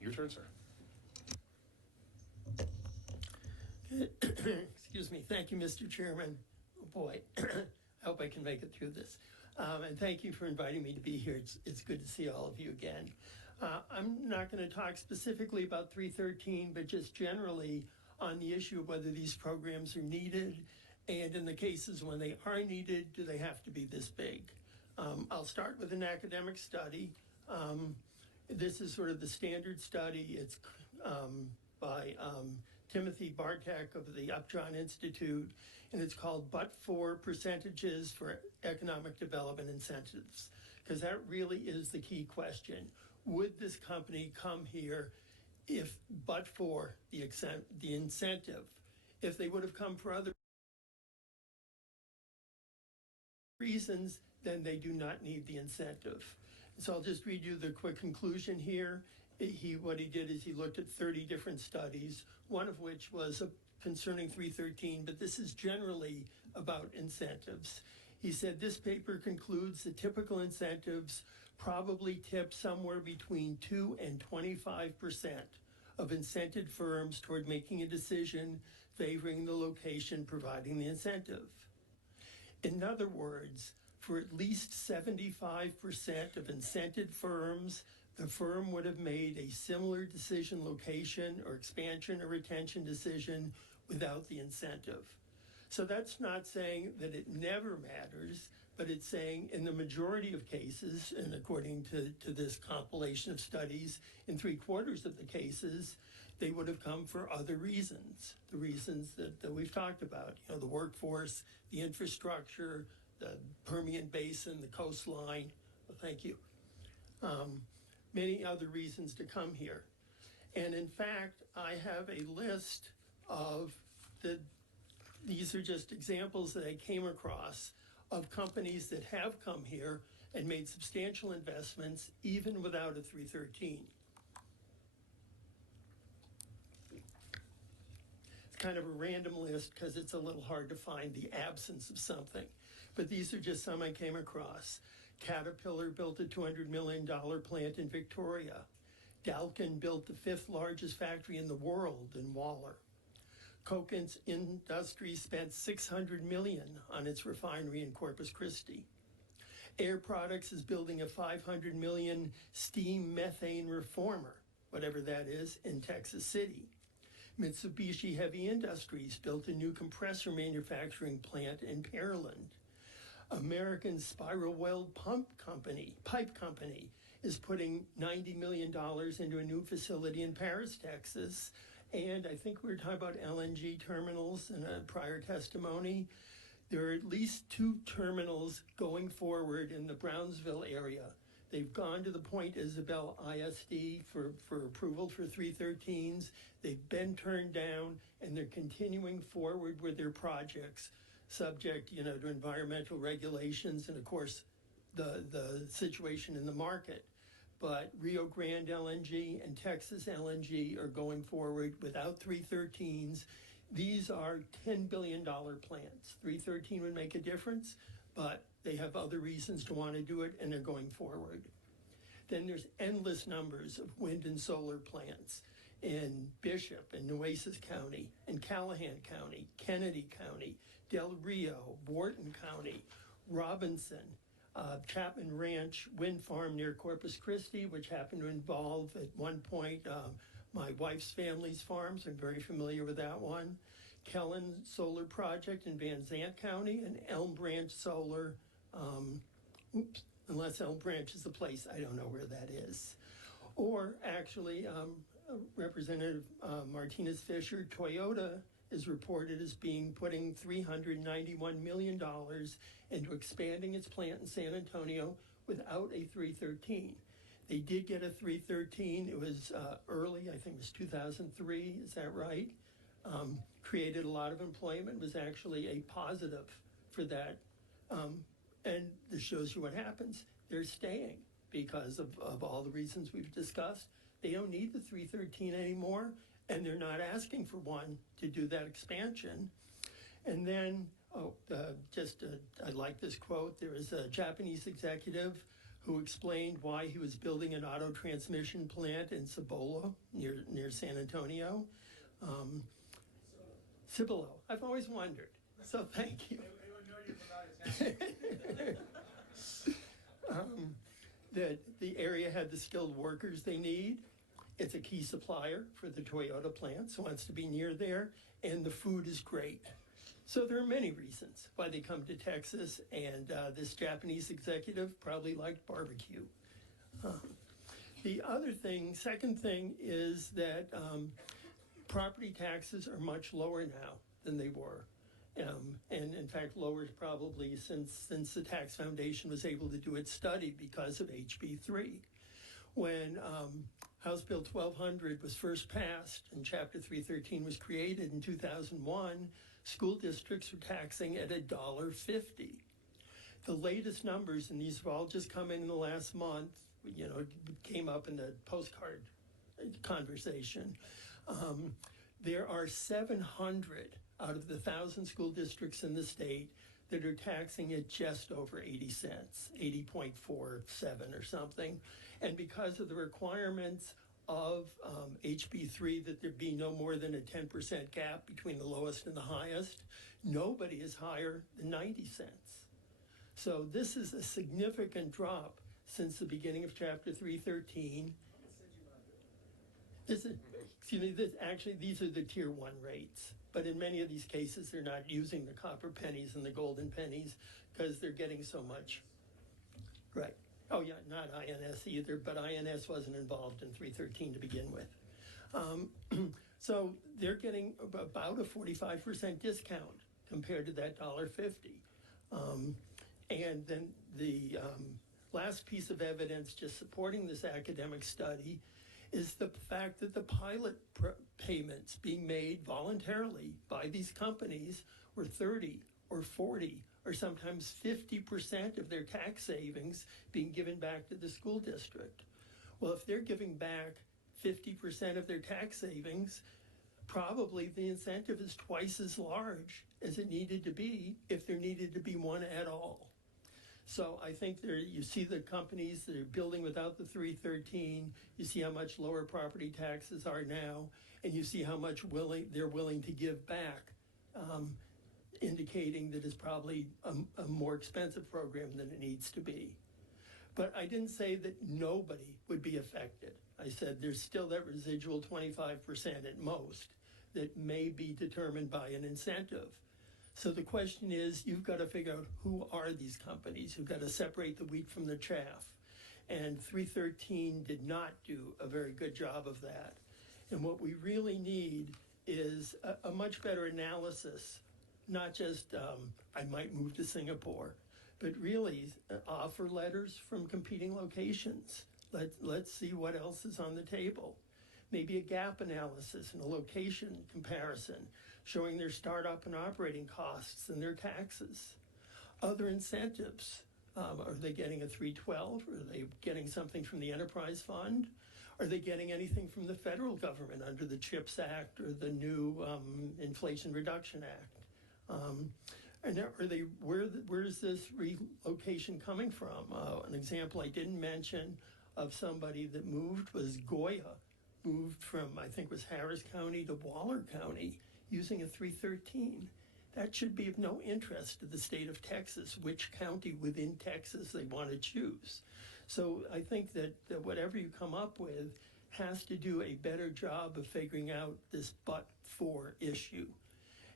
Your turn, sir. Excuse me. Thank you, Mr. Chairman. Oh boy, I hope I can make it through this. And thank you for inviting me to be here. It's good to see all of you again. I'm not going to talk specifically about 313, but just generally on the issue of whether these programs are needed, and in the cases when they are needed, do they have to be this big? I'll start with an academic study. This is sort of the standard study. It's by Timothy Bartek of the Upjohn Institute, and it's called But For Percentages for Economic Development Incentives, because that really is the key question. Would this company come here if but for the incentive? If they would have come for other reasons, then they do not need the incentive. So I'll just read you the quick conclusion here. What he did is he looked at 30 different studies, one of which was concerning 313, but this is generally about incentives. He said this paper concludes the typical incentives probably tip somewhere between 2 and 25% of incented firms toward making a decision favoring the location providing the incentive. In other words, for at least 75% of incented firms, the firm would have made a similar decision location or expansion or retention decision without the incentive. So that's not saying that it never matters, but it's saying in the majority of cases, and according to this compilation of studies, in 3/4 of the cases, they would have come for other reasons, the reasons that we've talked about, the workforce, the infrastructure, the Permian Basin, the coastline. Well, thank you. Many other reasons to come here. And in fact, I have a list of these are just examples that I came across of companies that have come here and made substantial investments even without a 313. It's kind of a random list because it's a little hard to find the absence of something. But these are just some I came across. Caterpillar built a $200 million plant in Victoria. Dalkin built the 5th largest factory in the world in Waller. Koch Industries spent $600 million on its refinery in Corpus Christi. Air Products is building a $500 million steam methane reformer, whatever that is, in Texas City. Mitsubishi Heavy Industries built a new compressor manufacturing plant in Pearland. American Spiral Weld Pipe Company is putting $90 million into a new facility in Paris, Texas. And I think we were talking about LNG terminals in a prior testimony. There are at least 2 terminals going forward in the Brownsville area. They've gone to the Point Isabel ISD for approval for 313s. They've been turned down, and they're continuing forward with their projects, subject, to environmental regulations and, of course, the situation in the market. But Rio Grande LNG and Texas LNG are going forward without 313s. These are $10 billion plants. 313 would make a difference, but they have other reasons to want to do it, and they're going forward. Then there's endless numbers of wind and solar plants in Bishop and Nueces County, in Callahan County, Kennedy County, Del Rio, Wharton County, Robinson, Chapman Ranch wind farm near Corpus Christi, which happened to involve at one point my wife's family's farms. I'm very familiar with that one. Kellen Solar Project in Van Zandt County, and Elm Branch Solar, unless Elm Branch is the place, I don't know where that is. Or actually, Representative Martinez Fisher, Toyota is reported as putting $391 million into expanding its plant in San Antonio without a 313. They did get a 313. It was early, I think it was 2003, is that right? Created a lot of employment, was actually a positive for that. And this shows you what happens. They're staying because of all the reasons we've discussed. They don't need the 313 anymore, and they're not asking for one to do that expansion. And then, I like this quote. There is a Japanese executive who explained why he was building an auto transmission plant in Cibola near San Antonio. Cibola, I've always wondered, so thank you. That the area had the skilled workers they need. It's a key supplier for the Toyota plant, so wants to be near there, and the food is great. So there are many reasons why they come to Texas, and this Japanese executive probably liked barbecue. The other thing, second thing, is that property taxes are much lower now than they were. And in fact, lower probably since the Tax Foundation was able to do its study because of HB 3. When House Bill 1200 was first passed and Chapter 313 was created in 2001, school districts were taxing at $1.50. The latest numbers, and these have all just come in the last month, you know, came up in the postcard conversation. There are 700 out of the 1,000 school districts in the state that are taxing at just over 80 cents, 80.47 or something. And because of the requirements of HB 3 that there be no more than a 10% gap between the lowest and the highest, nobody is higher than 90 cents. So this is a significant drop since the beginning of Chapter 313. Actually, these are the Tier 1 rates. But in many of these cases, they're not using the copper pennies and the golden pennies because they're getting so much. Right. Oh, yeah, not INS either, but INS wasn't involved in 313 to begin with. So they're getting about a 45% discount compared to that $1.50. And then the last piece of evidence just supporting this academic study is the fact that the pilot payments being made voluntarily by these companies were 30 or 40 or sometimes 50% of their tax savings being given back to the school district. Well, if they're giving back 50% of their tax savings, probably the incentive is twice as large as it needed to be if there needed to be one at all. So I think you see the companies that are building without the 313, you see how much lower property taxes are now, and you see how much they're willing to give back, indicating that it's probably a more expensive program than it needs to be. But I didn't say that nobody would be affected. I said there's still that residual 25% at most that may be determined by an incentive. So the question is, you've got to figure out who are these companies. You've got to separate the wheat from the chaff. And 313 did not do a very good job of that. And what we really need is a much better analysis, not just I might move to Singapore, but really offer letters from competing locations. Let's see what else is on the table. Maybe a gap analysis and a location comparison, showing their startup and operating costs and their taxes. Other incentives, are they getting a 312? Are they getting something from the Enterprise Fund? Are they getting anything from the federal government under the CHIPS Act or the new Inflation Reduction Act? And where is this relocation coming from? An example I didn't mention of somebody that moved was Goya, moved from, I think it was Harris County to Waller County using a 313. That should be of no interest to the state of Texas, which county within Texas they want to choose. So I think that whatever you come up with has to do a better job of figuring out this but-for issue.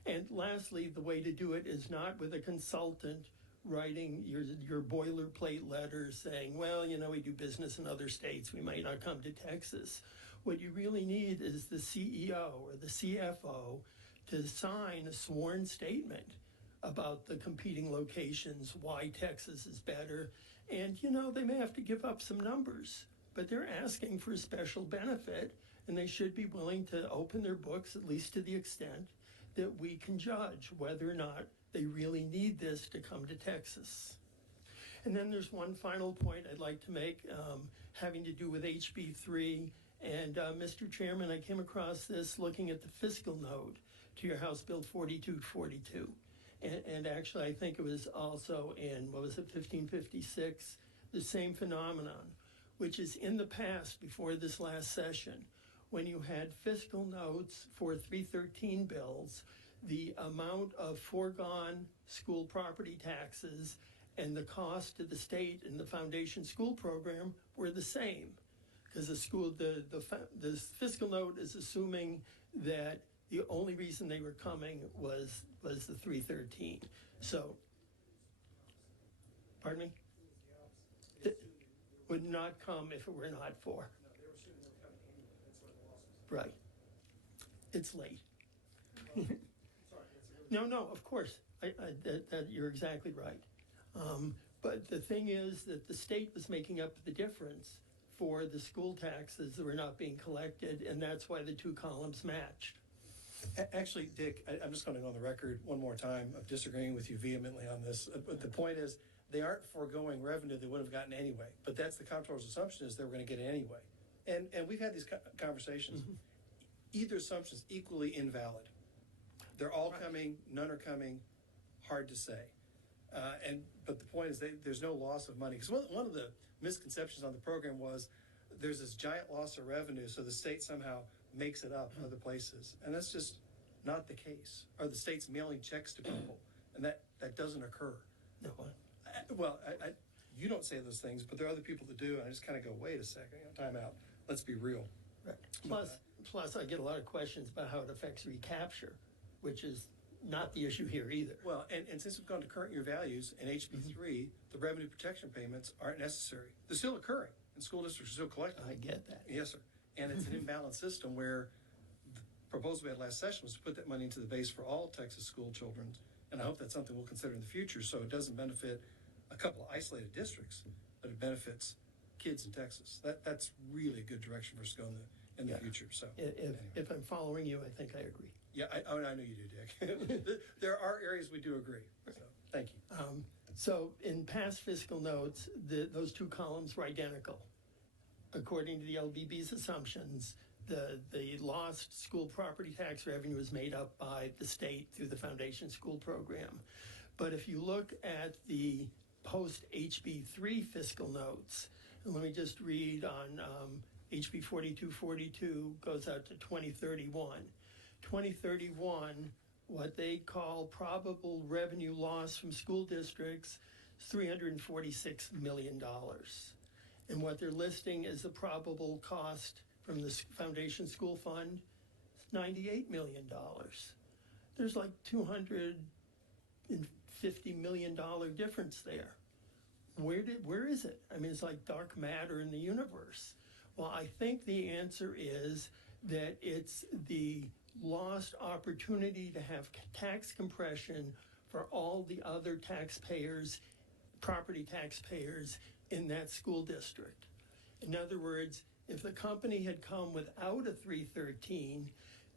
And lastly, the way to do it is not with a consultant writing your boilerplate letter saying, well, you know, we do business in other states, we might not come to Texas. What you really need is the CEO or the CFO to sign a sworn statement about the competing locations, why Texas is better. And, you know, they may have to give up some numbers, but they're asking for a special benefit, and they should be willing to open their books, at least to the extent that we can judge whether or not they really need this to come to Texas. And then there's one final point I'd like to make having to do with HB 3. And Mr. Chairman, I came across this looking at the fiscal note to your House Bill 4242. And actually, I think it was also in, 1556, the same phenomenon, which is in the past, before this last session, when you had fiscal notes for 313 bills, the amount of foregone school property taxes and the cost to the state in the foundation school program were the same. Because the fiscal note is assuming that the only reason they were coming was the 313. So, pardon me? It would not come if it were not for. Right. It's late. No, of course. That you're exactly right. But the thing is that the state was making up the difference for the school taxes that were not being collected, and that's why the two columns matched. Actually, Dick, I'm just going to go on the record one more time of disagreeing with you vehemently on this. But the point is, they aren't foregoing revenue they would have gotten anyway. But that's the comptroller's assumption, is they were going to get it anyway. And we've had these conversations. Mm-hmm. Either assumption is equally invalid. They're all right. Coming, none are coming, hard to say. But the point is, there's no loss of money. Because one of the misconceptions on the program was there's this giant loss of revenue, so the state somehow makes it up other places. And that's just not the case. Or the state's mailing checks to people, and that doesn't occur. No. You don't say those things, but there are other people that do, and I just kind of go, wait a second, time out. Let's be real. Right. Plus, I get a lot of questions about how it affects recapture, which is not the issue here either. Well, and since we've gone to current year values in HB3, the revenue protection payments aren't necessary. They're still occurring, and school districts are still collecting. I get that. Yes, sir. And it's an imbalanced system where the proposal we had last session was to put that money into the base for all Texas school children, and I hope that's something we'll consider in the future, so it doesn't benefit a couple of isolated districts, but it benefits kids in Texas. That's really a good direction for us to go in the future. So, if I'm following you, I think I agree. Yeah, I know you do, Dick. There are areas we do agree. So, thank you. So, in past fiscal notes, those two columns were identical. According to the LBB's assumptions, the lost school property tax revenue is made up by the state through the foundation school program. But if you look at the post-HB3 fiscal notes, and let me just read on HB 4242 goes out to 2031. 2031, what they call probable revenue loss from school districts is $346 million. And what they're listing as the probable cost from the foundation school fund is $98 million. There's like $250 million difference there. Where is it? I mean, it's like dark matter in the universe. Well, I think the answer is that it's the lost opportunity to have tax compression for all the other taxpayers, property taxpayers in that school district. In other words, if the company had come without a 313,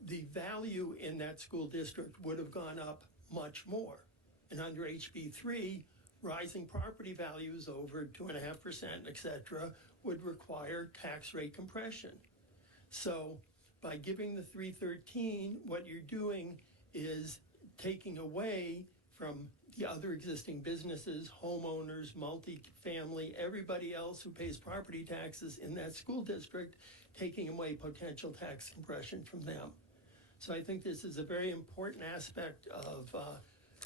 the value in that school district would have gone up much more. And under HB3, rising property values over 2.5%, et cetera, would require tax rate compression. So by giving the 313, what you're doing is taking away from the other existing businesses, homeowners, multifamily, everybody else who pays property taxes in that school district, taking away potential tax compression from them. So I think this is a very important aspect of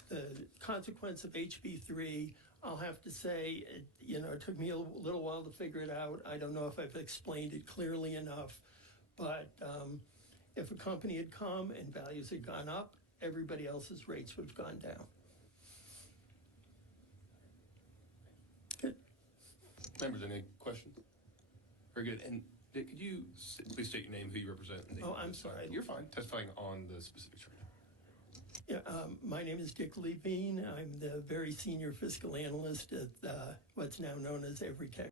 the consequence of HB3. I'll have to say, it took me a little while to figure it out. I don't know if I've explained it clearly enough, but if a company had come and values had gone up, everybody else's rates would have gone down. Good. Members, any questions? Very good. And Dick, could you please state your name, who you represent? Oh, I'm sorry. You're fine. Testifying on the specifics right now. Yeah, my name is Dick Lavine. I'm the very senior fiscal analyst at what's now known as Every Tech